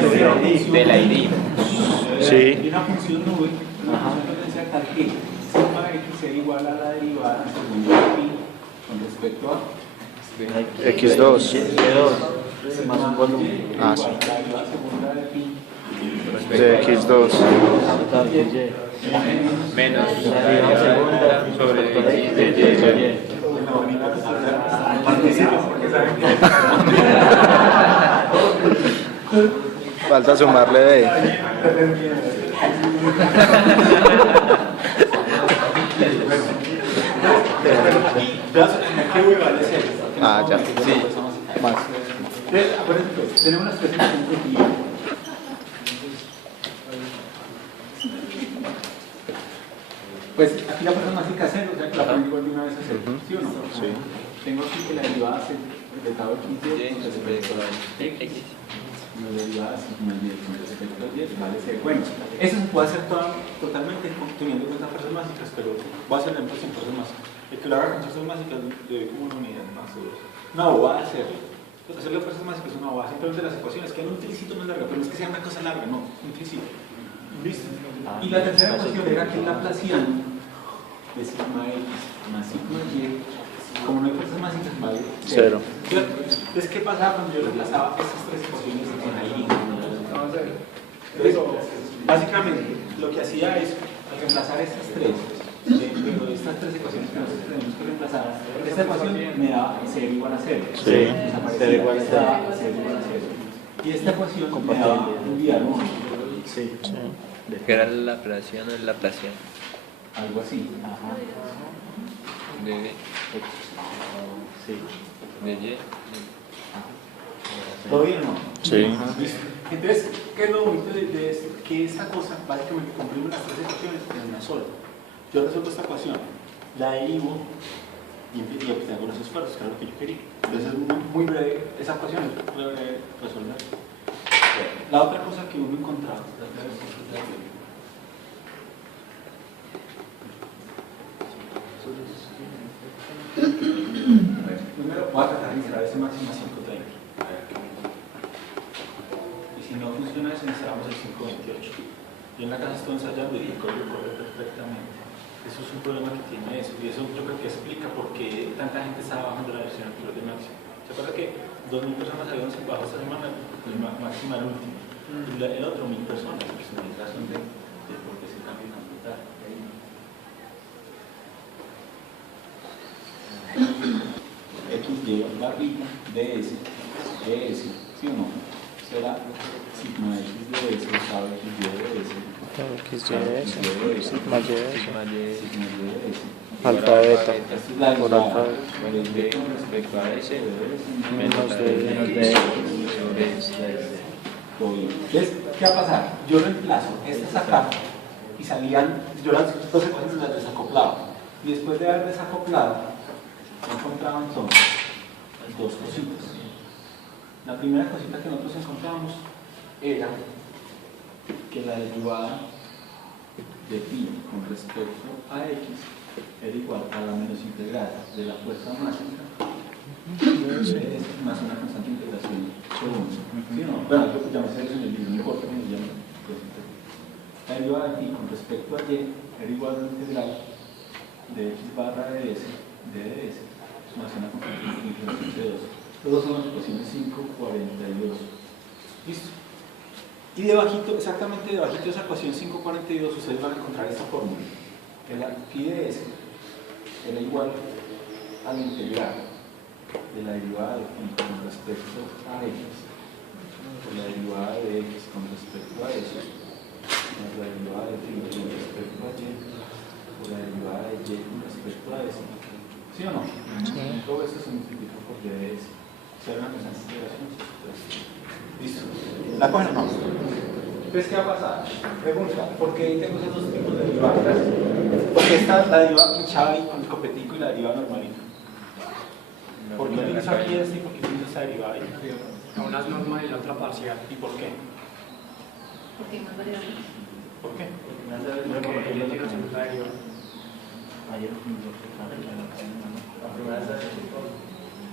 de la ID. Sí. Y una función nube, una potencial tal que sigma x sea igual a la derivada según pi con respecto a X2. sigma y Ah, sí. igual a la derivada segunda de pi De X2. Menos la derivada sobre x de y. Falta sumarle de. ¿qué v vale 0? Ah, ya. Sí. Más. Tenemos las tres ecuaciones de pi. Pues aquí la fuerza mágica es 0, o sea que la pongo igual de una vez a 0, ¿sí o no? Sí. Tengo aquí que la derivada de tau x con respecto a X. la derivada sigma y con respecto a y vale 0. Bueno, eso se puede hacer totalmente teniendo en cuenta fuerzas mágicas, pero voy a hacer ejemplo sin fuerzas mágicas. El que lo haga con fuerzas mágicas debe como una unidad más o dos. No, voy a hacerlo. Hacerlo con fuerzas mágicas es una bobada, simplemente las ecuaciones, que hay un tricito más larga, pero no es que sea una cosa larga, no, un tricito. ¿Listo? Y la tercera ecuación era que el laplaciano de sigma x más sigma y, como no hay fuerzas mágicas, vale 0. 0. Entonces, ¿qué pasaba cuando yo reemplazaba estas tres ecuaciones en la línea? Entonces, básicamente, lo que hacía es, al reemplazar estas tres, dentro de estas tres ecuaciones que nosotros tenemos que reemplazar, esta ecuación me da 0 igual a 0. Sí. 0 igual a 0. Y esta ecuación me daba un diálogo. Sí. Que era la Laplaciano o el Laplaciano. Algo así. Ajá. De X. Sí. De Y. ¿Todo bien o no? Sí. Listo. Entonces, ¿qué es lo bonito de esto? Que esta cosa básicamente comprime las tres ecuaciones en una sola. Yo resuelvo esta ecuación, la derivo y obtengo los esfuerzos, que era lo que yo quería. Entonces es muy breve, esa ecuación es muy breve resolver. La otra cosa que uno encontraba, primero voy a tratar de instalar ese máximo a 530. Y si no funciona eso, instalamos el 528. Yo en la casa estoy ensayando y el código corre perfectamente. Eso es un problema que tiene eso. Y eso yo creo que explica por qué tanta gente estaba bajando la versión anterior de máximo. ¿Se acuerda que 2.000 personas habían bajado esta semana? El máximo al último. Y el otro 1.000 personas. Pues no hay razón de por qué se cambia tan brutal. X lleva barrita ds, ds, ¿sí o no? Será sigma x ds, tau x ds, XY, sigma Y, Sigma Y. sigma y ds. alfa beta, Esta es la por derivada alfa De con respecto a S. menos de X. Sobre S. todo bien. Entonces, ¿qué va a pasar? Yo reemplazo estas acá y salían, yo las dos ecuaciones las desacoplaba. Y después de haber desacoplado, encontraba entonces dos cositas. La primera cosita que nosotros encontramos era que la derivada de pi con respecto a x era igual a la menos integral de la fuerza mágica más una constante de integración según. ¿Sí o no? Bueno, yo llamé eso en el libro, no importa cómo se llama. La derivada de pi con respecto a y era igual a la integral de x barra ds de ds más una constante de integración de 2. Los dos son las ecuaciones 5, 42. ¿Listo? Y debajito, exactamente debajito de esa ecuación 542, ustedes van a encontrar esta fórmula. Que la phi de s era igual a la integral de la derivada de phi con respecto a x, por la derivada de x con respecto a s, más la derivada de phi con respecto a y, por la derivada de y con respecto a s. ¿Sí o no? Sí. Todo esto se multiplica por y de s. Será una constante de integración. Listo. ¿La cogen o no? Entonces, ¿qué va a pasar? Pregunta, ¿por qué tengo esos dos tipos de derivadas? Porque esta la derivada pinchada y con el copetico y la derivada normalita. ¿Por qué utilizo aquí este y por qué utilizo esta derivada ahí? Una es normal y la otra parcial. ¿Y por qué? Porque hay más variables. ¿Por qué? Porque ella tiene una segunda derivada.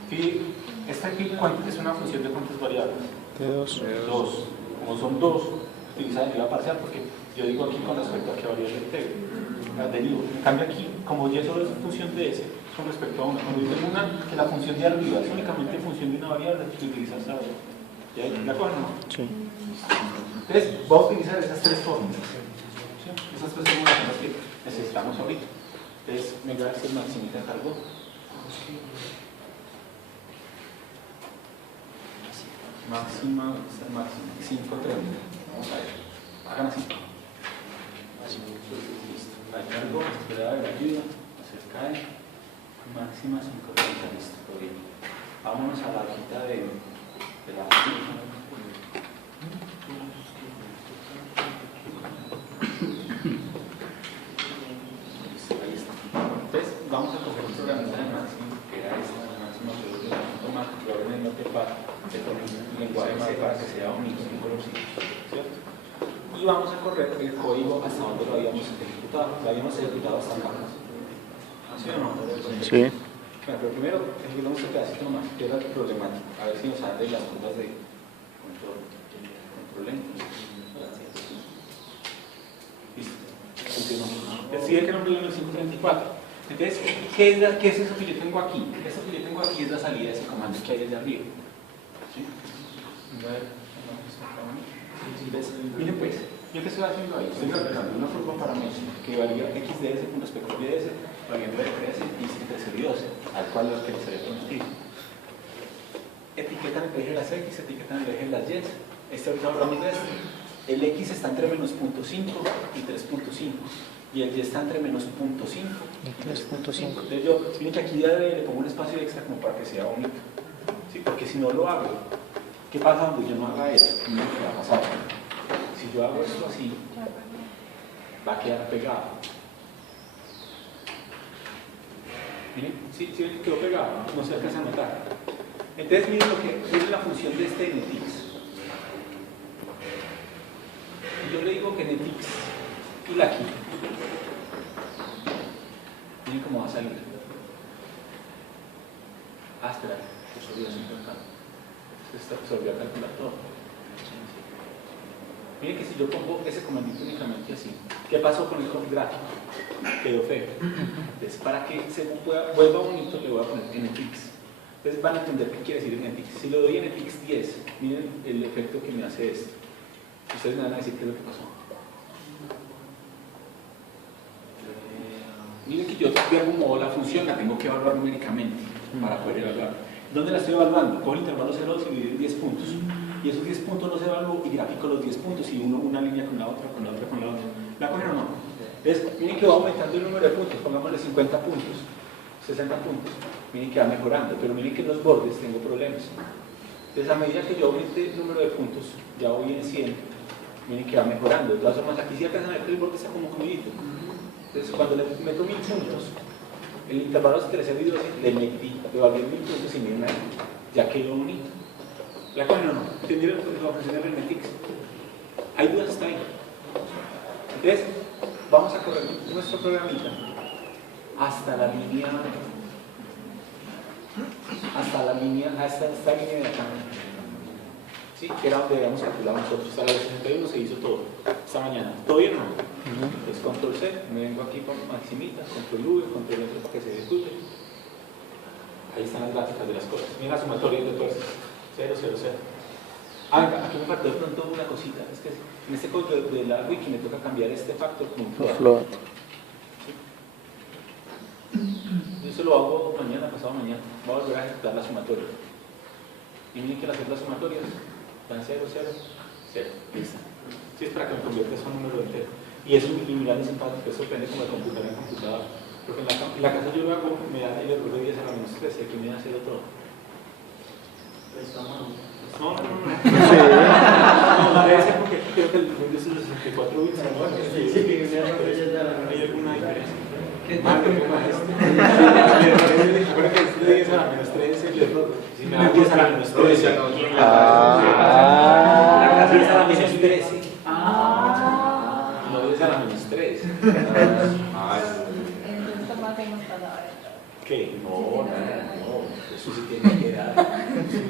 Phi, esta aquí, ¿cuánto es una función de cuántas variables? De 2. Dos. como son dos, utiliza deriva parcial porque yo digo aquí con respecto a qué variable integro, derivo. En cambio aquí, como y solo es función de S, con respecto a una, cuando yo tengo una, que la función de arriba es únicamente función de una variable, que utilizas la otra. ¿Ya de acuerdo o no? Sí. Entonces, voy a utilizar esas tres fórmulas. ¿Sí? Esas tres fórmulas son las que necesitamos ahorita. Entonces, me voy a hacer maximita cargo. Máxima, 5.30. Vamos a ver. Hagan así. Listo. La cargo, esperar la ayuda, se cae. Máxima 5.30. Listo, todo bien. Vámonos a la hojita de la ahí está. Entonces, vamos a coger un programita de máximo, que era esta, el máximo de automático, probablemente no te se pone un lenguaje C para que sea único, ¿cierto? Y vamos a correr el código hasta donde lo habíamos ejecutado. Lo habíamos ejecutado hasta acá. ¿Sí o no? Sí. Bueno, pero primero, ejecutamos este pedacito nomás, que era el problemático. A ver si nos sale las curvas de control. Listo. Continuamos. Decide que nombre es 534. Entonces, ¿qué es eso que yo tengo aquí? Eso que yo tengo aquí es la salida de ese comando que hay allá arriba. ¿Sí? Entonces, miren pues, ¿yo qué estoy haciendo ahí? Estoy aplicando una curva paramétrica que varía x de s con respecto a y de s, variando de 13 y entre 0 y 12, al cual es que se le prometido. Etiquetan el eje de las x, etiquetan el eje de las y. Ahorita hablamos de esto. El x está entre menos 0.5 y 3.5 y el y está entre menos 0.5 y 3.5. Entonces yo, miren que aquí ya le pongo un espacio extra como para que sea único. ¿Sí? Porque si no lo hago, ¿qué pasa cuando yo no haga eso? Miren qué va a pasar. Si yo hago esto así, va a quedar pegado. Miren, sí, quedó pegado, no se alcanza a notar. Entonces miren la función de este netix. Yo le digo que netix y la aquí. Miren cómo va a salir. Espera, que se olvidó se olvidó calcular todo. Miren que si yo pongo ese comandito únicamente así, ¿qué pasó con el gráfico? Quedó feo. Entonces, para que se vuelva bonito, le voy a poner netix. Entonces van a entender qué quiere decir netix. Si le doy netix 10, miren el efecto que me hace esto. Ustedes me van a decir qué es lo que pasó. Miren que yo de algún modo la función la tengo que evaluar numéricamente para poder evaluar. ¿Dónde la estoy evaluando? Cojo el intervalo 0 y dividir en 10 puntos. Y esos 10 puntos los evalúo y grafico los 10 puntos y una línea con la otra, con la otra, con la otra. ¿La cogen o no? Entonces, miren que va aumentando el número de puntos, pongámosle 50 puntos, 60 puntos. Miren que va mejorando, pero miren que en los bordes tengo problemas. Entonces, a medida que yo aumente el número de puntos, ya voy en 100, miren que va mejorando. De todas formas, aquí sí alcanzan a ver que el borde está como comidito. Entonces, cuando le meto 1000 puntos, el intervalo entre 0 y 12 le metí, le valí 1000 puntos y miren ahí, ya quedó bonito. ¿La cogen o no? ¿Entendieron la función del netix? ¿Hay dudas hasta ahí? Entonces, vamos a correr nuestro programita hasta la línea, hasta esta línea de acá. ¿Sí? Que era donde habíamos calculado nosotros. Hasta la 61 se hizo todo. Esta mañana. ¿Todo bien o no? Entonces, control C, me vengo aquí con maximita, control V, control F para que se ejecute. Ahí están las gráficas de las cosas. Miren la sumatoria de fuerzas. 0, 0, 0. Aquí me faltó de pronto una cosita. Es que en este código de la wiki me toca cambiar este factor con un float. ¿Sí? Yo eso lo hago mañana, pasado mañana. Voy a volver a ejecutar la sumatoria. Y miren que las otras sumatorias dan 0, 0, 0. Listo. Sí, es para que me convierta eso en un número entero. Y eso eliminar ese paso, que eso depende como de computadora en computador. Porque en la casa yo lo hago, me da el error de 10 a la menos 13, y aquí me da 0 todo. No, debe ser porque creo que el Windows es de 64 bits. Hay alguna diferencia. Recuerda que es de 10 a la menos 13 el error. Si me da 10 a la menos 13. 10 a la menos 13. No 10 a la menos 3. Entonces, ¿cómo hacemos para ahora? ¿Qué? No. Eso sí tiene que dar.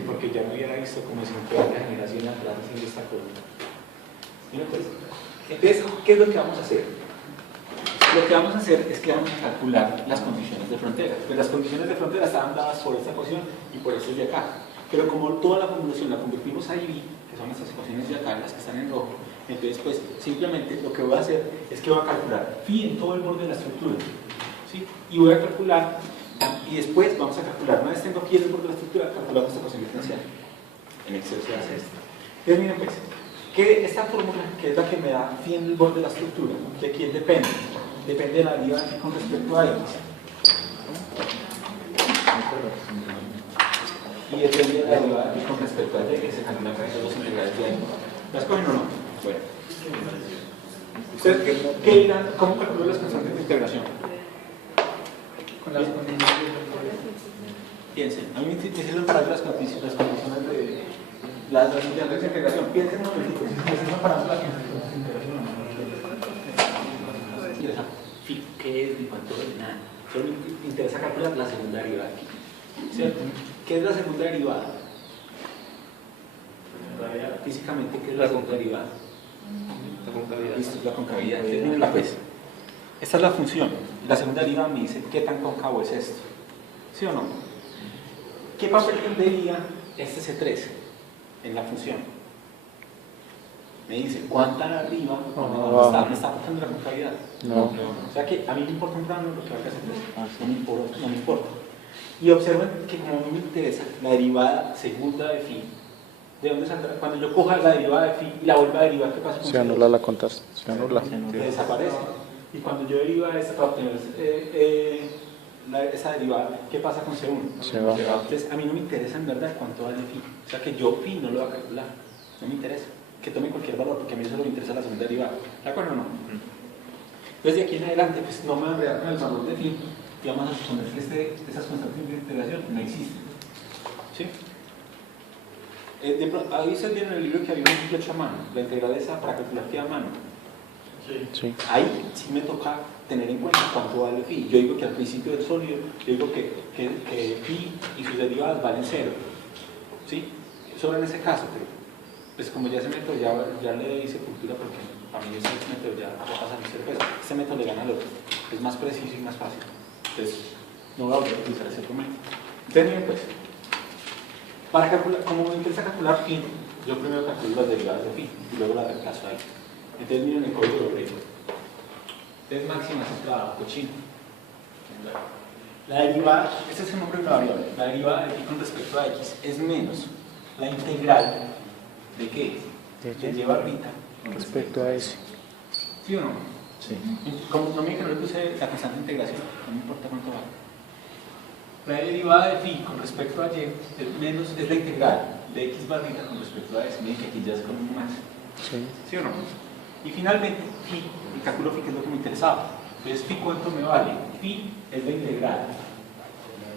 Porque ya no hubiera visto como 50 generaciones atrás haciendo esta cosa. Miren pues, entonces, ¿qué es lo que vamos a hacer? Lo que vamos a hacer es que vamos a calcular las condiciones de frontera. Pues las condiciones de frontera estaban dadas por esta ecuación y por estos de acá. Pero como toda la formulación la convertimos a IV, que son estas ecuaciones de acá, las que están en rojo, entonces pues simplemente lo que voy a hacer es que voy a calcular phi en todo el borde de la estructura. ¿Sí? Y voy a calcular, y después vamos a calcular, una vez tengo aquí el borde de la estructura, calculamos esta ecuación diferencial. En Excel se hace esto. Entonces miren pues, que esta fórmula, que es la que me da phi en el borde de la estructura, ¿de quién depende? Depende de la deriva con respecto a x. Y depende de la deriva con respecto a y, que se calculan con los integrales de y. ¿Las cogen o no? Bueno. ¿Ustedes qué dirán? ¿Cómo calculan las constantes de integración? Con las condiciones. Piensen. A mí me sirven para ver las condiciones de las constantes de integración. Piensen un momentito. Si me sirven para ver las constantes de integración. ¿Qué es y cuánto es? Nada. Solo me interesa calcular la segunda derivada. ¿Cierto? ¿Qué es la segunda derivada? Físicamente, ¿qué es la segunda derivada? La concavidad. Listo, es la concavidad. Entonces, miren la pues. Esta es la función. La segunda derivada me dice qué tan cóncavo es esto. ¿Sí o no? ¿Qué papel tendría este C3 en la función? Me dice cuánta arriba me está afectando la concavidad. No. O sea que a mí me importa un plano lo que va a hacer. No me importa. Y observen que como a mí me interesa la derivada segunda de phi, ¿de dónde saldrá? Cuando yo coja la derivada de phi y la vuelva a derivar, ¿qué pasa con Se anula la contación. Se anula. desaparece. Y cuando yo deriva esta para obtener esa derivada, ¿qué pasa con C1? Se va. Entonces a mí no me interesa en verdad cuánto vale phi. O sea que yo phi no lo voy a calcular. No me interesa. Que tome cualquier valor, porque a mí solo me interesa la segunda derivada. ¿De acuerdo o no? Entonces de aquí en adelante pues no me voy a enredar con el valor de phi y vamos a suponer que esas constantes de integración no existen. ¿Sí? Ahí se viene en el libro que había un ejemplo a mano, la integral esa para calcular phi a mano. Sí. Ahí sí me toca tener en cuenta cuánto vale phi. Yo digo que al principio del sólido, yo digo que phi y sus derivadas valen 0. ¿Sí? Solo en ese caso, pero pues como ya ese método ya le hice cultura, porque a mí ese método ya pasa a mi cerveza, este método le gana al otro, es más preciso y más fácil. Entonces, no voy a volver a utilizar ese otro método. Entonces, miren pues, para calcular, como me interesa calcular phi, yo primero calculo las derivadas de phi y luego las reemplazo ahí. Entonces, miren el código de Oreiro. Entonces, máxima es la cochina. La derivada, este es el nombre de una variable, la derivada de phi con respecto a x es menos la integral de qué? De y barrita Respecto a ese. ¿Sí o no? Sí. Como no me que no le puse la constante de integración, no me importa cuánto vale. La derivada de phi con respecto a y es la integral de x barrita con respecto a s. Miren que aquí ya es con un más. Sí. ¿Sí o no? Y finalmente, phi, el cálculo phi que es lo que me interesaba. Entonces, phi ¿cuánto me vale? Phi es la integral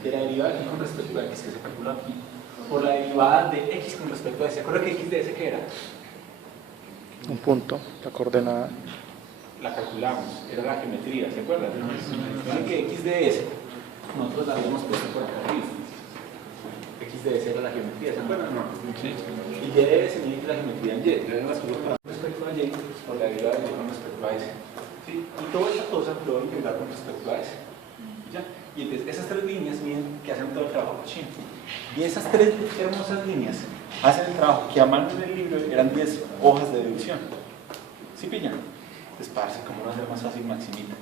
de la derivada de phi con respecto a x, que se calcula phi, por la derivada de x con respecto a s. ¿Se acuerdan que x de s qué era? Un punto, la coordenada. La calculamos, era la geometría, ¿se acuerdan? Miren que x de s, nosotros la habíamos puesto por acá arriba. X de s era la geometría, ¿se acuerdan o no? Sí. Y y de s, miren que la geometría en y, le las cosas con respecto a y, por la derivada de y con respecto a s. ¿Sí? Y toda esa cosa lo voy a integrar con respecto a s. ¿Ya? Y entonces esas tres líneas, miren que hacen todo el trabajo cochino. Y esas tres hermosas líneas hacen el trabajo que a mano en el libro eran 10 hojas de deducción. ¿Sí pillan? Desparse, como no hacer más fácil Maximita.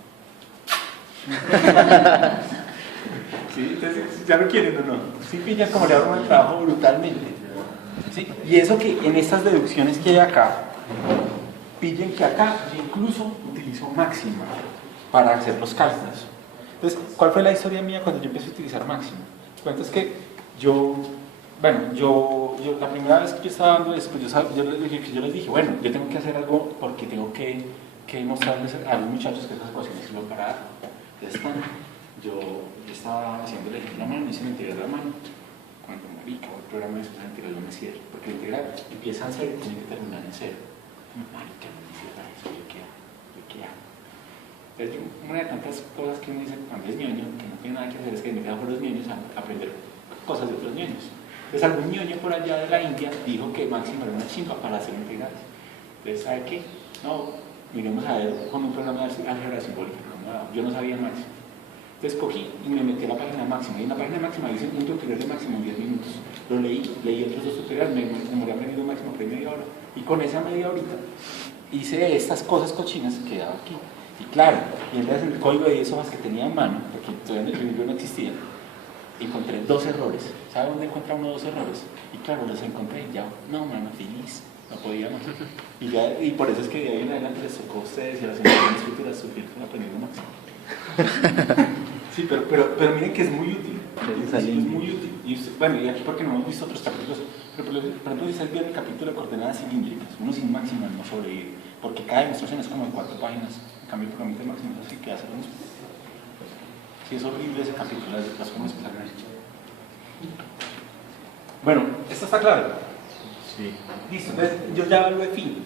¿Sí? Entonces, ¿ya lo quieren o no? ¿Sí pillan como le hago el trabajo brutalmente? ¿Sí? Y eso que en estas deducciones que hay acá, pillen que acá yo incluso utilizo máxima para hacer los cálculos. Entonces, ¿cuál fue la historia mía cuando yo empecé a utilizar máxima? Cuento es que yo la primera vez que yo estaba dando eso, pues yo les dije, bueno, yo tengo que hacer algo porque tengo que mostrarles a los muchachos que estas ecuaciones sirven para dar. Entonces, yo estaba haciendo el ejemplo a mano, hice la integral a mano. Cuando marica, el programa de la integral no me cierra, porque la integral empieza en 0 y tiene que terminar en 0. Marica, no me cierra eso, ¿yo qué hago? Entonces, una de tantas cosas que uno dice cuando es ñoño, que no tiene nada que hacer, es que me quedan por los ñoños a aprender cosas de otros ñoños. Entonces, algún ñoño por allá de la India dijo que máximo era una chimba para hacer integrales. Entonces, ¿sabe qué? No, miremos a ver con un programa de álgebra simbólica. No, yo no sabía más. Entonces cogí y me metí a la página máxima. Y en la página máxima dice un tutorial de máximo en 10 minutos. Lo leí otros 2 tutoriales, me demoré aprendido máximo por media hora. Y con esa media horita hice estas cosas cochinas que quedaba aquí. Y claro, y entonces en el código de 10 hojas que tenía en mano, porque todavía en el libro no existía, encontré 2 errores. ¿Sabe dónde encuentra uno 2 errores? Y claro, los encontré y ya, no, mano, feliz. No podía más. Y por eso es que de ahí en adelante les tocó a ustedes y a las generaciones futuras sufrir con aprendiendo máximo. Sí, pero miren que es muy útil. Es muy útil. Y bueno, y aquí porque no hemos visto otros capítulos, pero por ejemplo, si ustedes vieron el capítulo de coordenadas cilíndricas, uno sin máxima no sobrevive, porque cada demostración es como de 4 páginas. En cambio, el programa de máxima así que hace lo mismo. Sí, es horrible ese capítulo, las formas que sacan hecho. Bueno, ¿esto está claro? Sí. Listo, entonces yo ya hablo de phi.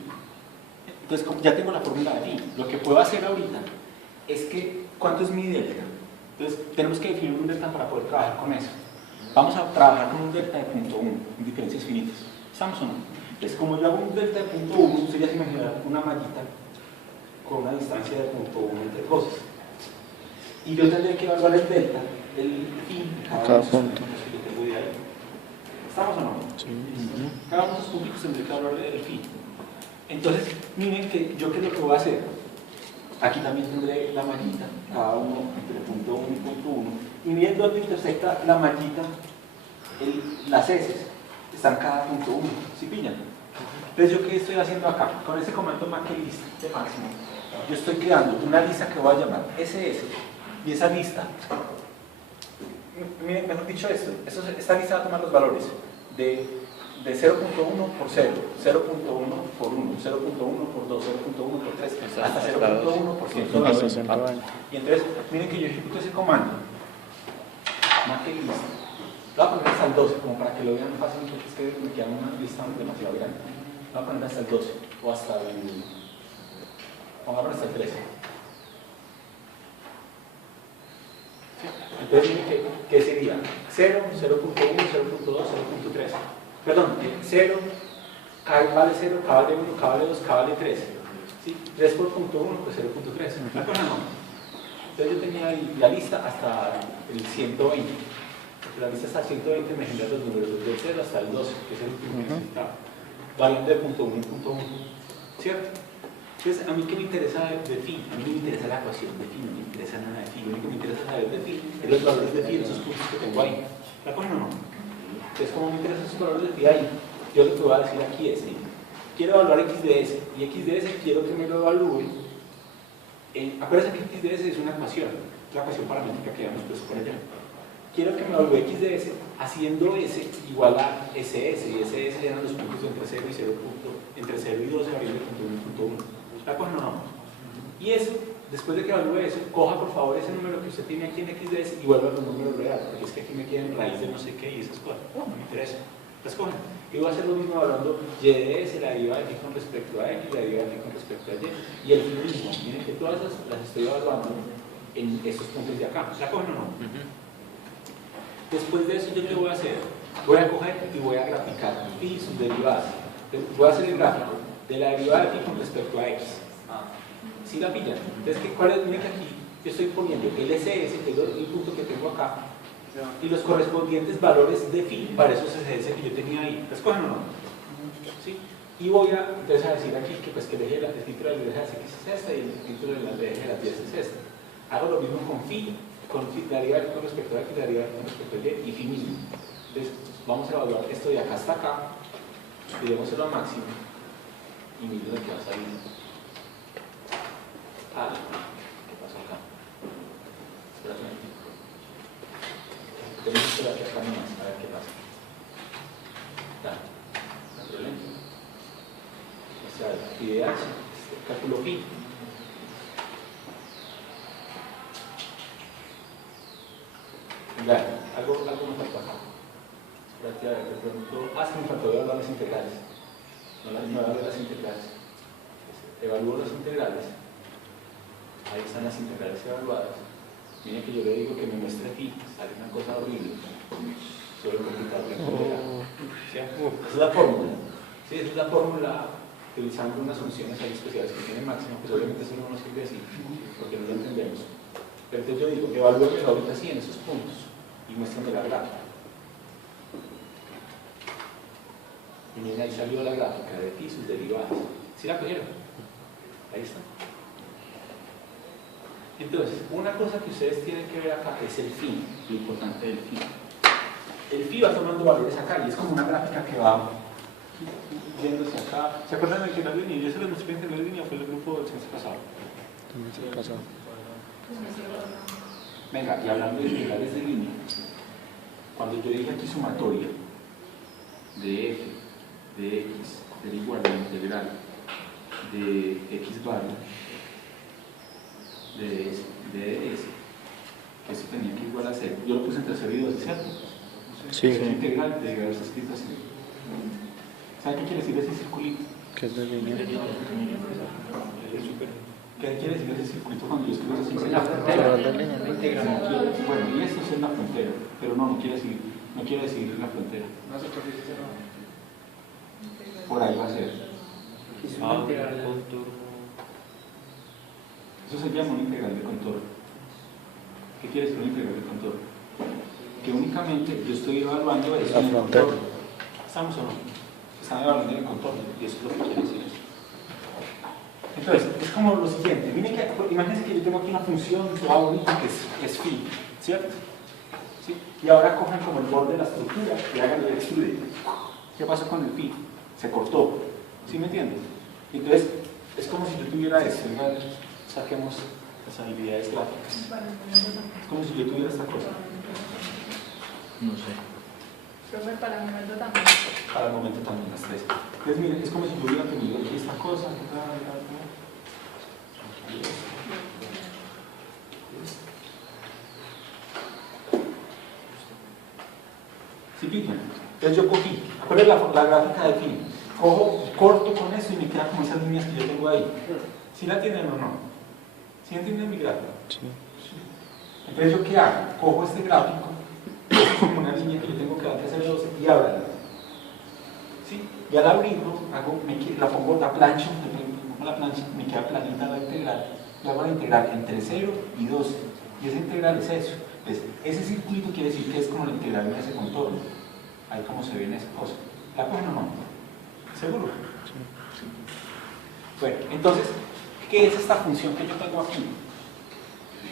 Entonces ya tengo la fórmula de phi. Lo que puedo hacer ahorita es que, ¿cuánto es mi delta? Entonces tenemos que definir un delta para poder trabajar con eso. Vamos a trabajar con un delta de punto 1, en diferencias finitas. ¿Estamos o no? Entonces como yo hago un delta de punto 1, usted ya se imaginará una mallita con una distancia de punto 1 entre cosas. Y yo tendré que evaluar el delta, el phi de Cada punto. que tengo de ahí. ¿Estamos o no? Sí. Cada uno de esos puntos tendré que hablar del phi. Entonces, miren que yo qué es lo que voy a hacer. Aquí también tendré la mallita, cada uno entre punto 1 y punto 1. Y miren dónde intersecta la mallita, las heces, están cada punto 1. ¿Sí pillan? Entonces, ¿yo qué estoy haciendo acá? Con ese comando makeList de máximo, yo estoy creando una lista que voy a llamar SS. Y esa lista, miren, mejor dicho esta lista va a tomar los valores de 0.1 por 0, 0.1 por 1, 0.1 por 2, 0.1 por 3, hasta 0.1 por 120. Hasta 120. Y entonces, miren que yo ejecuto ese comando, makeList, lo voy a poner hasta el 12, como para que lo vean fácil, porque es que me queda una lista demasiado grande. Lo voy a poner hasta el 12, o hasta el, pongámoslo hasta el 13. Entonces, miren que sería 0, 0.1, 0.2, 0.3. Perdón, 0, K vale 0, K vale 1, K vale 2, K vale 3. ¿Sí? 3 por punto 1, pues 0.3. ¿De acuerdo? No. Entonces yo tenía ahí la lista hasta el 120. La lista hasta el 120 me genera los números del 0 hasta el 12, que es el último que necesitaba. Variando de punto 1 en punto 1. ¿Cierto? Entonces, a mí qué me interesa de phi, a mí me interesa la ecuación de phi, no me interesa nada de phi, lo único que me interesa saber de phi es los valores de phi en esos puntos que tengo ahí. ¿De acuerdo o no? Entonces, como me interesan esos valores de phi ahí, yo lo que voy a decir aquí es, quiero evaluar x de s, y x de s quiero que me lo evalúe. Acuérdense que x de s es una ecuación paramétrica que habíamos puesto por allá. Quiero que me evalúe x de s haciendo s igual a ss, y ss eran los puntos entre 0 y 0, entre 0 y 12 variando de punto 1 y punto 1. ¿De acuerdo o no? Y eso, después de que evalúe eso, coja por favor ese número que usted tiene aquí en x de s y vuelva a los números reales, porque es que aquí me quedan raíz de no sé qué y esas cosas. No me interesa. Las cojan. Y voy a hacer lo mismo hablando y de s, la derivada de y con respecto a x, la derivada de y con respecto a y. Y el fin mismo. Miren que todas esas las estoy evaluando en estos puntos de acá. ¿De acuerdo o no? Después de eso, ¿yo qué voy a hacer? Voy a coger y voy a graficar y sus derivadas. Voy a hacer el gráfico de la derivada de y con respecto a x. ¿Sí la pillan? Entonces, ¿cuál es? Miren que aquí yo estoy poniendo el SS, que es el punto que tengo acá, y los correspondientes valores de phi para esos SS que yo tenía ahí. ¿Las cogen o no? ¿Sí? Y voy a, entonces, a decir aquí que, pues, que el título de las x es esta y el título de las de las 10 es esta. Hago lo mismo con phi, la derivada con respecto a x, la derivada con respecto a y phi mismo. Entonces, vamos a evaluar esto de acá hasta acá, y démoselo a máximo, y miren lo que va a salir. ¿Qué pasó acá? Espera un momento. Tenemos que esperar que acá nomás, a ver qué pasa. No hay problema. O sea, phi de h, cálculo phi. Claro, algo me faltó acá. Espérate, a ver, de pronto. Es que me faltó evaluar las integrales. No evalué las integrales. Evalúo las integrales. Ahí están las integrales evaluadas. Miren que yo le digo que me muestre phi, sale una cosa horrible. Sobre el computador. ¿Sí? Esa es la fórmula. Sí, esa es la fórmula utilizando unas funciones ahí especiales que tienen máximo, pues obviamente eso no nos sirve así, porque no lo entendemos. Pero entonces yo digo, evalúenmelo ahorita así en esos puntos y muéstrenme la gráfica. Y miren, ahí salió la gráfica de aquí, sus derivadas. ¿Sí la cogieron? Ahí está. Entonces, una cosa que ustedes tienen que ver acá es el phi, lo importante del phi. El phi va tomando valores acá y es como una gráfica que va yéndose acá. ¿Se acuerdan del integral de línea? Yo se lo mostré en integral de línea, fue el grupo del semestre pasado. Venga, y hablando de integrales de línea, cuando yo dije aquí sumatoria de f de x del igual a la integral de x barra de s, que eso tenía que igual a 0, yo lo puse entre 0 y 2, ¿cierto? Sí. Es una integral de haberse escrito así. ¿Sabe qué quiere decir ese circulito? ¿Qué es de línea? ¿Qué quiere decir ese circulito cuando yo escribo así? La frontera. de línea. Bueno, y esto es la frontera, pero no quiere decir la frontera. Nosotros dice Por ahí va a ser. es una integral. Eso se llama una integral de contorno. ¿Qué quiere decir una integral de contorno? Que únicamente yo estoy evaluando eso La en el frontera. contorno. ¿Estamos o no? Están evaluando en el contorno y eso es lo que quiere decir eso. Entonces, es como lo siguiente. Miren que, imagínense que yo tengo aquí una función toda bonita que es phi, ¿cierto? ¿Sí? Y ahora cojan como el borde de la estructura y hagan el extrude. ¿Qué pasó con el phi? Se cortó. ¿Sí me entienden? Entonces, es como si yo tuviera esto. Saquemos las habilidades gráficas. Es como si yo tuviera esta cosa. No sé. Profe, para el momento también. Para el momento también las tres. Entonces, miren, es como si yo hubiera tenido aquí esta cosa. ¿Sí pillan? Entonces yo cogí, ¿cuál la gráfica de phi? Corto con eso y me queda como esas líneas que yo tengo ahí. ¿Sí la tienen o no? ¿Sí entienden mi gráfica? Sí. Entonces yo ¿qué hago? Cojo este gráfico, es como una línea que yo tengo que dar de 0 a 12 y ábrala. ¿Sí? Y al abrirlo, la pongo la plancha, me queda planita la integral, y hago la integral entre 0 y 12. Y esa integral es eso. Entonces, ese circuito quiere decir que es como la integral de ese contorno. Ahí como se ve en esa cosa. ¿La cogen o no? ¿Seguro? Sí. Bueno, entonces, ¿qué es esta función que yo tengo aquí?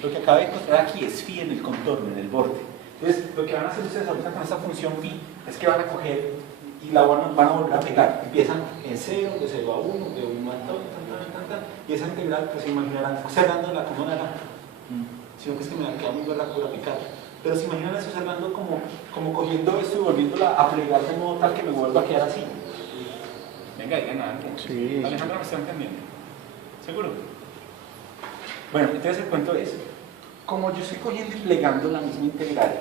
Lo que acabo de encontrar aquí es phi en el contorno, en el borde. Entonces, lo que van a hacer ustedes ahorita con esta función phi es que van a coger y la van a volver a pegar. Empiezan en 0, de 0 a 1, de 1 a tan, y esa integral, pues se imaginarán cerrándola como una gana. Sino que es que me queda muy buena para picar. Pero se imaginan eso cerrando como cogiendo esto y volviéndola a plegar de modo tal que me vuelva a quedar así. Venga, digan algo. Sí. Alejandra, ¿me está entendiendo? ¿Seguro? Bueno, entonces el cuento es, como yo estoy cogiendo y plegando la misma integral,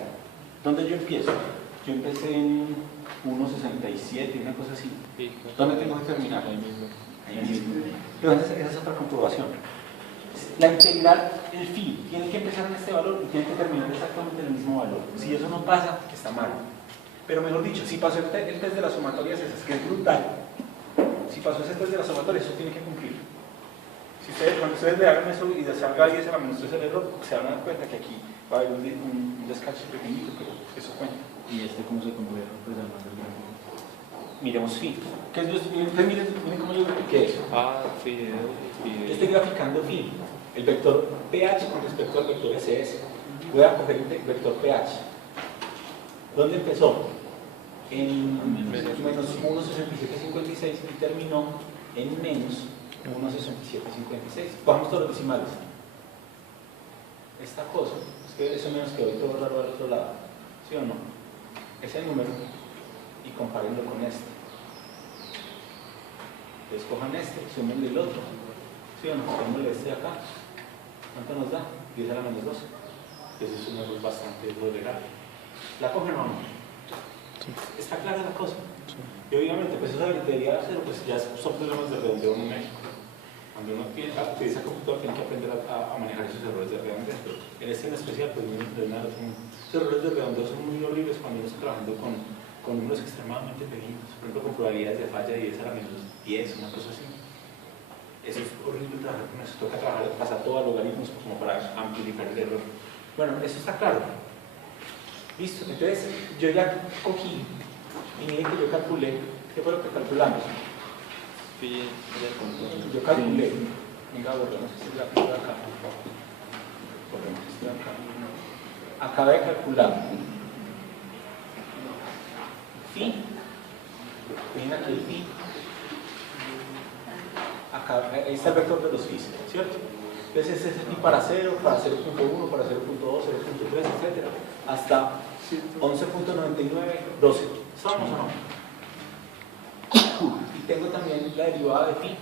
¿dónde yo empiezo? Yo empecé en 1.67, una cosa así. ¿Dónde tengo que terminar? Ahí mismo. Ahí mismo. Entonces, esa es otra comprobación. La integral, el phi, tiene que empezar en este valor y tiene que terminar exactamente en el mismo valor. Si eso no pasa, está mal. Pero mejor dicho, si pasó el test de las sumatorias esas, que es brutal, si pasó ese test de las sumatorias, eso tiene que cumplir. Cuando ustedes le hagan eso y salga 10 a la menos 3 el error, se van a dar cuenta que aquí va a haber un descache pequeñito, pero eso cuenta. ¿Y este cómo se comprueba? Pues además del gráfico. Miremos phi. Miren cómo yo grafiqué eso. Phi. Yo estoy graficando phi. El vector pH con respecto al vector SS. Voy a coger el vector pH. ¿Dónde empezó? En menos 1.6756 y terminó en menos 1.6756. Bajamos todos los decimales. Esta cosa, es que eso menos que hoy todo raro al otro lado. ¿Sí o no? Ese número y compárenlo con este. Entonces cojan este, súmenle el otro. ¿Sí o no? Súmenle este de acá. ¿Cuánto nos da? 10 a la menos 12. Entonces es un error bastante tolerable. ¿La cogen o no? Sí. ¿Está clara la cosa? Sí. Y obviamente, pues eso debería hacerlo, pues ya son problemas de redondeo numérico. Cuando uno utiliza computador, tiene que aprender a manejar esos errores de redondeo. Pero en este en especial, pues no es nada. Esos errores de redondeo son muy horribles cuando uno está trabajando con con números extremadamente pequeños, por ejemplo con probabilidades de falla de 10 a la menos 10, una cosa así. Eso es horrible trabajar con eso, toca trabajar, pasar todo a logaritmos como para amplificar el error. Bueno, eso está claro. Listo, entonces yo ya cogí y miren que yo calculé, ¿qué fue lo que calculamos? Yo calculé, venga, borramos este gráfico de acá. Borramos este de acá. Acabé de calcular phi, miren aquí el phi. Acá, ahí está el vector de los phis, ¿cierto? Entonces ese es el phi para 0, para 0.1, para 0.2, 0.3, etc. Hasta 11.99, 12. ¿Estamos o no? Y tengo también la derivada de phi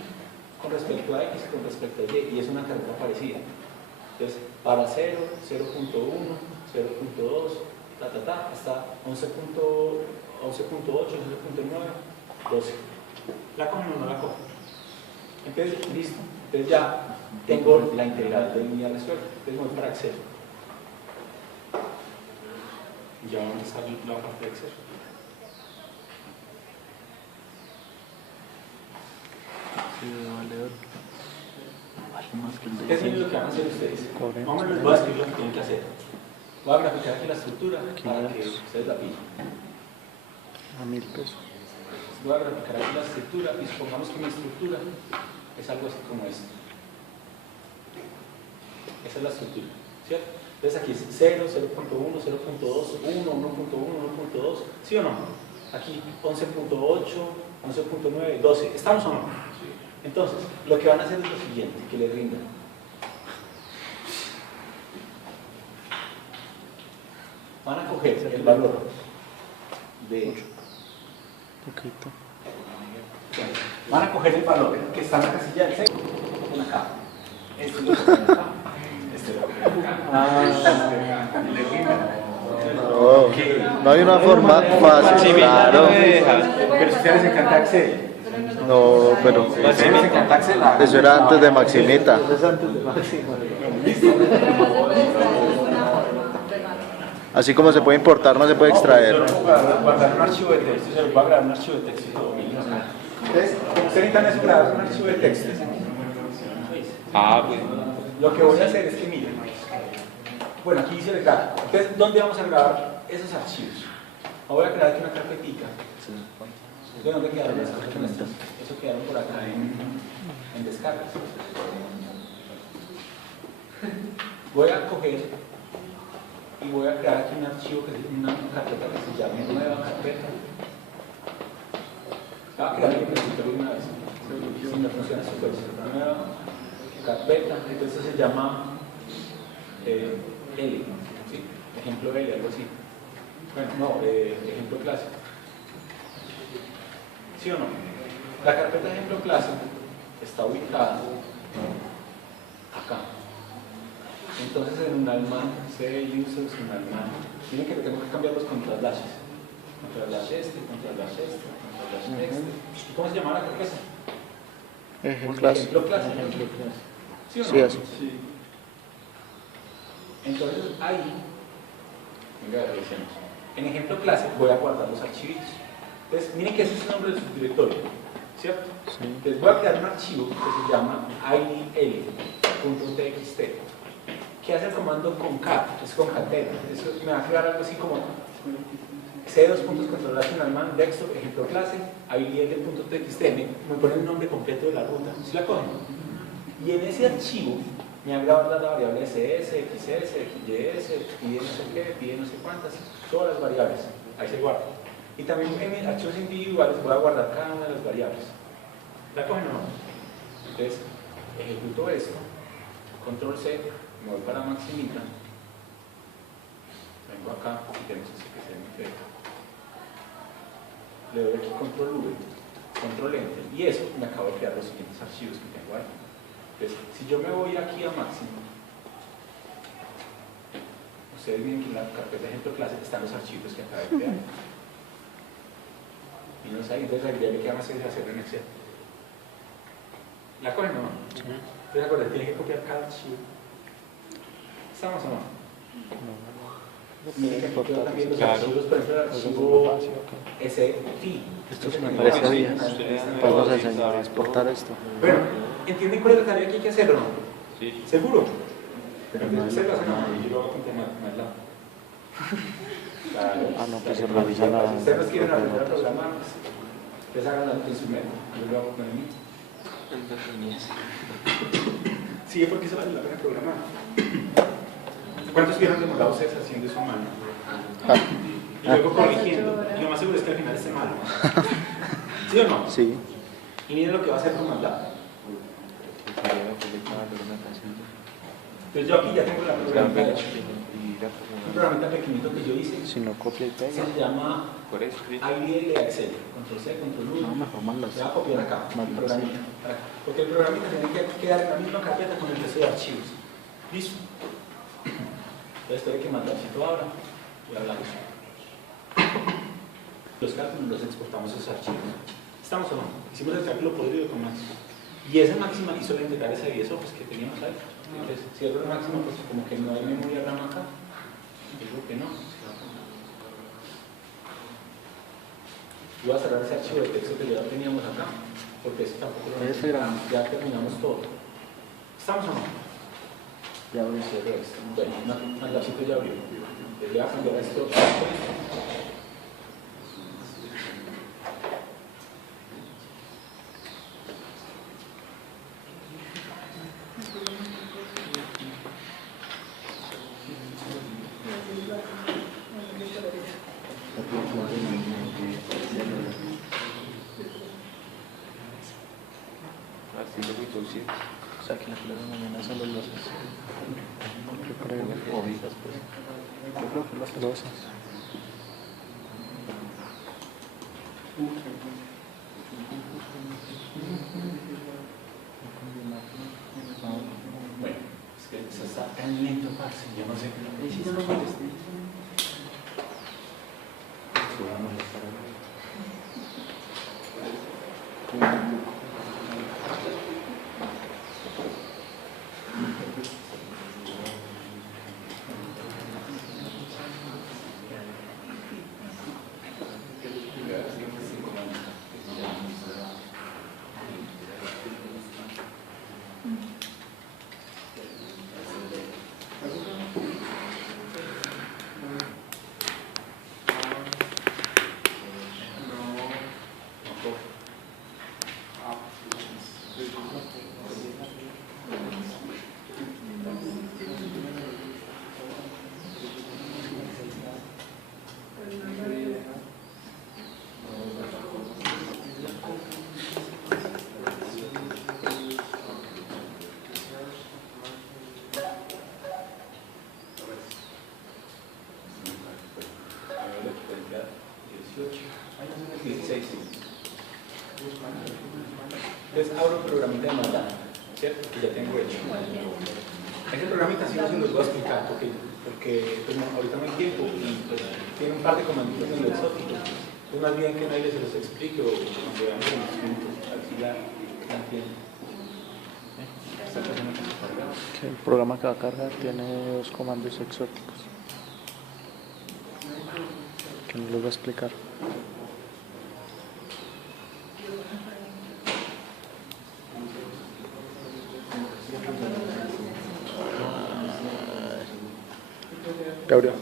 con respecto a x, con respecto a y, y es una carga parecida. Entonces, para 0, 0.1, 0.2, hasta 11.8, 0.9, 12. ¿La cogen o no la cogen? Entonces, listo. Entonces ya tengo la integral de línea resuelta. Entonces voy para Excel. Ya vamos a salir la parte de Excel. ¿Qué es lo que van a hacer ustedes? Vamos a les voy a escribir lo que tienen que hacer. Voy a graficar aquí la estructura para que ustedes la pillen. A 1000 pesos. Voy a graficar aquí la estructura y supongamos que mi estructura es algo así como esto. Esa es la estructura, ¿cierto? Entonces aquí es 0, 0.1, 0.2, 1, 1.1, 1.2, ¿sí o no? Aquí 11.8, 11.9, 12. ¿Estamos o no? Entonces, lo que van a hacer es lo siguiente, que les rindan. Van a coger el valor de... Poquito. Van a coger el valor que está en la casilla del 6, en acá. Este es lo que ponen acá. Este es lo que ponen acá. Y le rindan. No hay una forma fácil, claro. Pero si ustedes les encanta Excel. No, pero Si ustedes les encanta Excel. eso era antes de Maximita. Así como se puede importar, no se puede extraer. Yo puedo guardar un archivo de texto, se lo voy a grabar un archivo de texto y todo. Entonces, como ustedes necesitan es grabar un archivo de texto. Pues. Lo que voy a hacer es que miren. Bueno, aquí dice el gráfico. Entonces, ¿dónde vamos a grabar esos archivos? Voy a crear aquí una carpetica. ¿De dónde quedaron las carpetas? Eso quedaron por acá en descargas. Voy a coger y voy a crear aquí un archivo, que es una carpeta que se llama nueva carpeta. Voy a crear el repositorio una vez. Si no funciona, eso puede ser una nueva carpeta. Entonces se llama L, ¿sí? Ejemplo L, algo así. Bueno, no, ejemplo clásico. ¿Sí o no? La carpeta de ejemplo clásico está ubicada acá. Entonces en un alman, C users en alman, miren que tengo que cambiar los contraslashes. Contraslash este, contraslash este, contraslash este. ¿Y cómo se llama la carpeta? Ejemplo Ejemplo clásico. ¿Sí o no? Sí, así. Sí. Entonces ahí, venga, revisemos. En ejemplo clásico voy a guardar los archivitos. Entonces, miren que ese es el nombre del subdirectorio, ¿cierto? Sí. Entonces voy a crear un archivo que se llama idl.txt, que hace el comando concat, es concatena. Eso me va a crear algo así como C2.controlational desktop, ejemplo clase, idl.txt, me pone el nombre completo de la ruta, ¿sí la cogen? Y en ese archivo me va a grabar la variable ss, xs, xys, pide no sé qué, pide no sé cuántas, todas las variables, ahí se guarda. Y también en mis archivos individuales voy a guardar cada una de las variables. ¿La cogen o no? Entonces, ejecuto esto, control C, me voy para Maximita, vengo acá y tenemos ese que se me queda. Le doy aquí control V, control Enter, y eso me acabo de crear los siguientes archivos que tengo ahí. Entonces, si yo me voy aquí a Máximo, ustedes ven que en la carpeta de ejemplo clase están los archivos que acabo de crear. Y no sé, entonces la idea de qué más es hacerlo en Excel. ¿La cogen o no? Sí. Entonces acuérdense, tienen que copiar cada archivo. ¿Estamos o no? Mire que aquí quedan también los Claro. archivos, por ejemplo, el archivo SFI. Esto se me me parece parece bien. bien. Podemos enseñar a exportar esto. Bueno, ¿entienden cuál es la tarea que hay que hacer o no? Sí. ¿Seguro? Pero Pero no se es lo lo hacen a que- mí, yo lo hago con tema más lado. Claro. Ah, no, pues se revisa la- Si ustedes quieren aprender a programar, pues háganlo en su mente. Yo lo hago con el mío. Sí, porque eso vale la pena programar. ¿Cuántos vieron demorado ustedes haciendo eso mal? Y luego corrigiendo. Y lo más seguro es que al final esté mal. ¿Sí o no? Sí. Y miren lo que va a hacer con MATLAB. Entonces yo aquí ya tengo la programita hecha. Un programita pequeñito que yo hice Si no copia y pega. se llama Por eso. IDL Excel. Control C, Control V. No, mejor más las. Se va a copiar acá, Más el las- programita. Porque el programita tiene que quedar en la misma carpeta con el resto de archivos. ¿Listo? Entonces espero que MATLABcito abra y hablamos. Los cálculos los exportamos a esos archivos. ¿Estamos o no? Hicimos el cálculo podrido con Max. Y esa máxima hizo la integral esa 10 ojos que teníamos ahí. Entonces, si es la máxima, pues como que no hay memoria RAM acá. Yo creo que no. Voy a cerrar ese archivo de texto que ya teníamos acá, porque eso tampoco lo Ese era. Ya terminamos todo. ¿Estamos o no? Ya voy. Cierro esto. Bueno, MATLABcito ya abrió. Le voy a cambiar esto. Así lo introducir. O sea, que la clase de mañana son los 12. Yo creo. O hijas, pues. Yo creo que los 12. Bueno, es que eso está tan lento, parce. Yo no sé. Si no lo moleste. Entonces abro el programita de MATLAB, ¿cierto? Que ya tengo hecho. Ese programita sí no se los voy a explicar porque pues, no, ahorita no hay tiempo y pues, tiene un par de comanditos en lo exótico. Es más bien que nadie se los explique o cuando veamos en los minutos, a ver si ya entienden. Esta persona que se carga. Que el programa que va a cargar tiene 2 comandos exóticos. Que no los voy a explicar. Gabriel.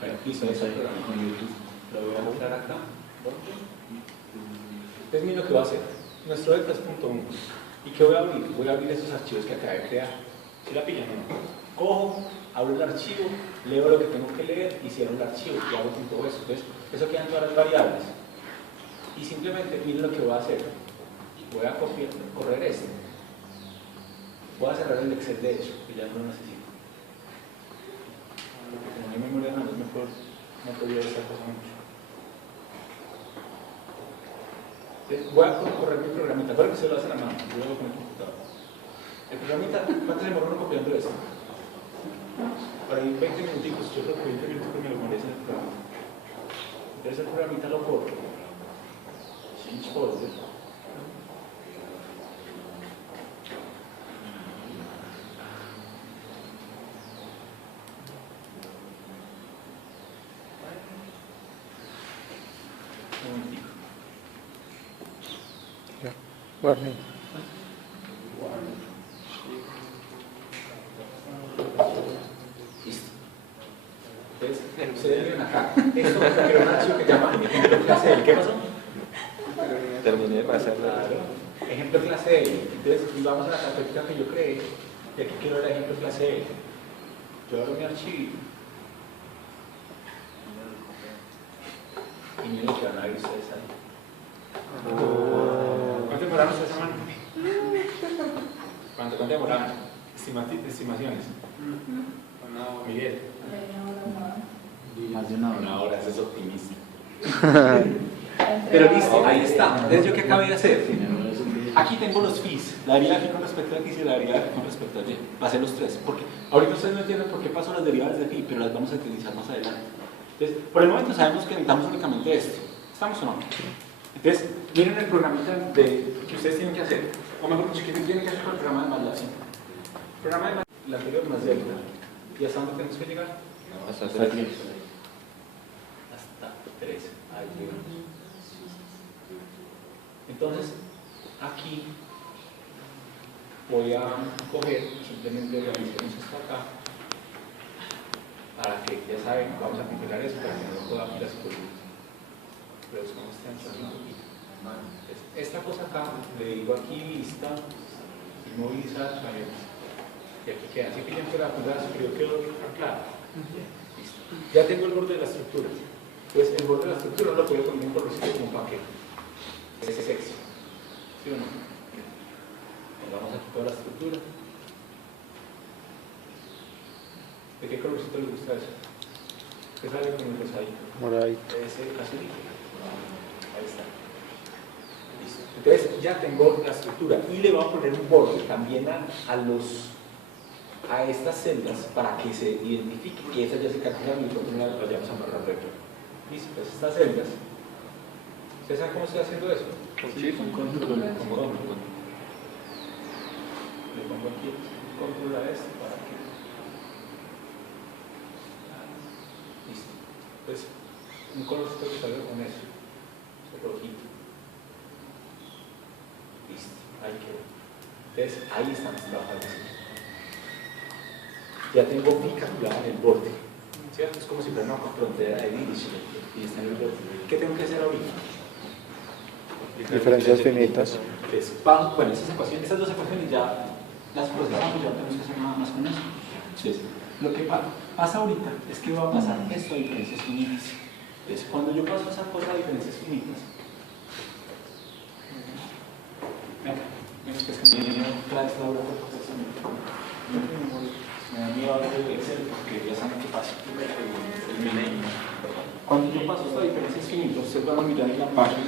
Bueno, listo, ese programa con YouTube. Lo voy a mostrar acá. Entonces, miren lo que voy a hacer. Nuestro delta es .1. ¿Y qué voy a abrir? Voy a abrir esos archivos que acabé de crear. ¿Sí la pillan o no? Cojo, abro el archivo, leo lo que tengo que leer y cierro el archivo y hago todo eso. Entonces, eso quedan todas las variables. Y simplemente miren lo que voy a hacer. Voy a copiar, correr este. Voy a cerrar el Excel de hecho, que ya no lo necesito. Porque como no hay memoria RAM, es mejor no podría esa cosa mucho. Entonces, voy a correr mi programita. Acuérdense que se lo hacen a mano, yo lo hago con el computador. El programita, ¿cuánto se demoró uno copiando esto? Por ahí 20 minuticos, yo creo que 20 minutos me lo merece el programa. Entonces el programita lo corro. Change folder. Warning. Listo. Entonces, ustedes vienen acá. Esto era un archivo que llama ejemplo clase L. ¿Qué pasó? Terminé de pasarla. Claro. Ejemplo clase L. Entonces, vamos a la carpeta que yo creé. Y aquí quiero el ejemplo clase L. Yo abro mi archivo. Y miren lo que van a ver ustedes ahí. ¿Cuánto demoraron ustedes a mano? ¿Cuánto demoraron? Estimaciones. Miguel. Más de una hora. Una hora, ese es optimista. Pero listo, ahí está. Entonces, ¿yo qué acabé de hacer? Aquí tengo los fees. La deriva aquí con respecto a X y la deriva aquí con respecto a Y. Va a ser los tres. Porque ahorita ustedes no entienden por qué paso las derivadas de aquí, pero las vamos a utilizar más adelante. Entonces, por el momento sabemos que necesitamos únicamente esto. ¿Estamos o no? Entonces, miren el programita que ustedes tienen que hacer. O mejor dicho, que tienen que hacer con el programa de MATLAB. El programa de MATLAB, la anterior más delta. ¿Y hasta dónde tenemos que llegar? Hasta Hasta 3. Hasta 3. Ahí llegamos. Entonces, aquí voy a coger, simplemente realicemos esto acá, para que, ya saben, vamos a compilar eso para que no pueda aquí las cosas. Reduzcamos esta entrada un poquito. Esta cosa acá, le digo aquí vista, inmovilizar, y aquí queda. Así que ya que la pulgada superior quedó claro. Listo. Ya tengo el borde de la estructura. Pues el borde de la estructura lo puedo poner en un colorcito como un paquete. Ese es sexy. ¿Sí o no? Pongamos aquí toda la estructura. ¿De qué colorcito les gusta eso? ¿Qué sale con el rosadito? Moradito. Ese azulito. Ahí está. Listo. Entonces ya tengo la estructura y le voy a poner un borde también a estas celdas para que se identifique que esas ya se calculan y nosotros las vayamos a marcar recto. Listo, pues estas celdas. ¿Ustedes saben cómo estoy haciendo eso? Sí, con control. ¿Cómo? Le pongo aquí control a esto para que. Listo. Pues un colorcito que salga con eso. Ese rojito. Listo. Ahí quedó. Entonces ahí estamos trabajando. Ya tengo mi calculada en el borde. ¿Cierto? Es como si fuera una frontera de inicio y está en el borde. ¿Qué tengo que hacer ahorita? Diferencias finitas. Bueno, esas dos ecuaciones ya las procesamos, ya no tenemos que hacer nada más con eso. Entonces, lo que pasa ahorita es que va a pasar esto a diferencias finitas. Entonces, cuando yo paso esa cosa a diferencias finitas, venga, es que me traes la hora de procesamiento. Me da miedo hablar de Excel porque ya saben qué pasa. El milenio. Cuando yo paso esto a diferencias finitas, ustedes van a mirar en la página.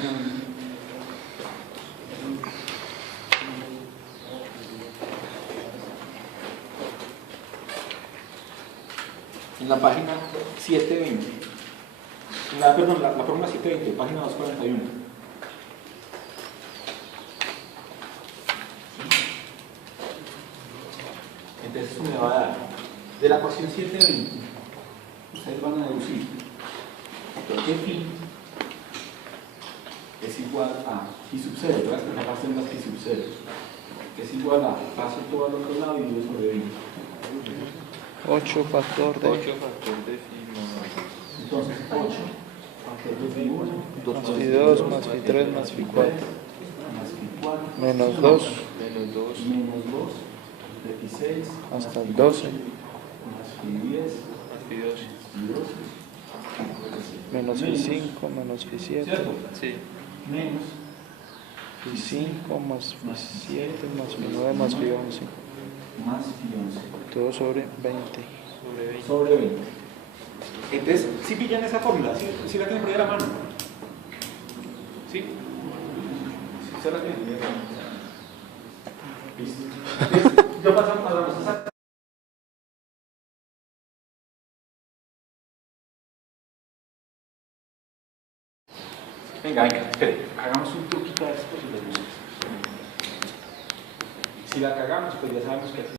En la página 720, perdón, la fórmula 720, página 241. Entonces eso me va a dar, de la ecuación 720, ustedes van a deducir que phi es igual a phi sub 0, voy a explicar las celdas phi sub 0, que es igual a, paso todo al otro lado y divido sobre 20. 8 factor de 8 factor de phi Entonces 8 factor de phi 1 más phi 2 más phi 3 más phi 4 más phi 4 menos 2 menos 2 menos 2 de phi 6 hasta el 12 más phi 10 más phi 12. y 12 menos phi 5 menos phi 7 ¿cierto? Sí. Menos phi 5 más phi 7 más phi 9 más phi 11 más phi 11 todo sobre 20 Sobre 20. sobre 20. Entonces, si pillan esa fórmula, si la tienen por ahí a la mano. ¿Sí? ¿Se la tienen? Listo. Entonces, yo pasamos a esa. Venga, espere, hagamos un truquito a esto y les gusta. Si la cagamos, pues ya sabemos que